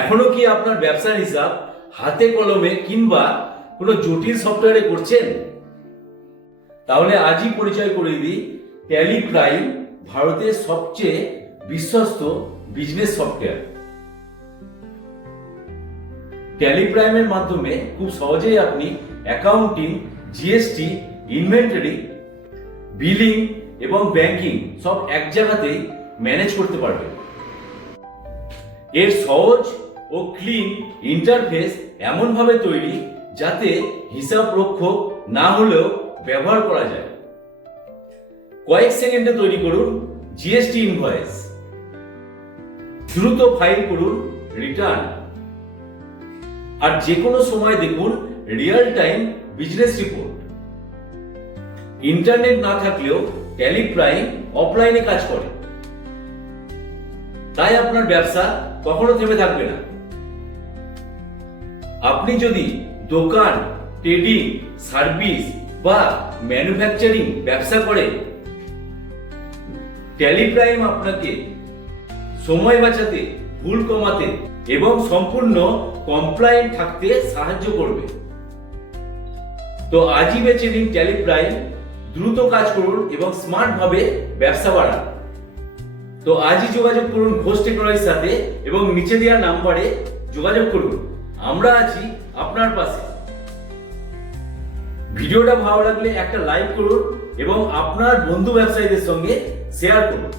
এখনো কি আপনার ব্যবসার হিসাব হাতে কলমে কিংবা কোনো জটিল সফটওয়্যারে করছেন? তাহলে আজই পরিচয় করিয়ে দিই ট্যালি প্রাইম, ভারতের সবচেয়ে বিশ্বস্ত বিজনেস সফটওয়্যার। ট্যালি প্রাইমের মাধ্যমে খুব সহজেই আপনি অ্যাকাউন্টিং, জিএসটি, ইনভেন্টরি, বিলিং এবং ব্যাংকিং সব এক জায়গাতেই ম্যানেজ করতে পারবেন। এর সহজ ও ক্লিন ইন্টারফেস এমনভাবে তৈরি যাতে হিসাব রক্ষক না হলেও ব্যবহার করা যায়। কয়েক সেকেন্ডে তৈরি করুন জিএসটি ইনভয়েস, দ্রুত ফাইল করুন রিটার্ন, আর যে কোনো সময় দেখুন real time business report. Internet না থাকলেও ট্যালি প্রাইম অফলাইনে কাজ করে, তাই আপনার ব্যবসা কখনো থেমে থাকবে না। আপনি যদি দোকান, ট্রেডিং, সার্ভিস বা ম্যানুফ্যাকচারিং ব্যবসা করেন, ট্যালি প্রাইম আপনাকে সময় বাঁচাতে, ভুল কমাতে এবং সম্পূর্ণ কমপ্লায়েন্ট থাকতে সাহায্য করবে। তো আজই বেছে নিন ট্যালি প্রাইম, দ্রুত কাজ করুন এবং স্মার্ট ভাবে ব্যবসা বাড়ান। তো আজই যোগাযোগ করুন ঘোষ টেকনোলজির সাথে এবং নিচে দেওয়া নাম্বারে যোগাযোগ করুন। আমরা আছি আপনার পাশে। ভিডিওটা ভালো লাগলে একটা লাইক করুন এবং আপনার বন্ধু ব্যবসায়ীদের সঙ্গে শেয়ার করুন।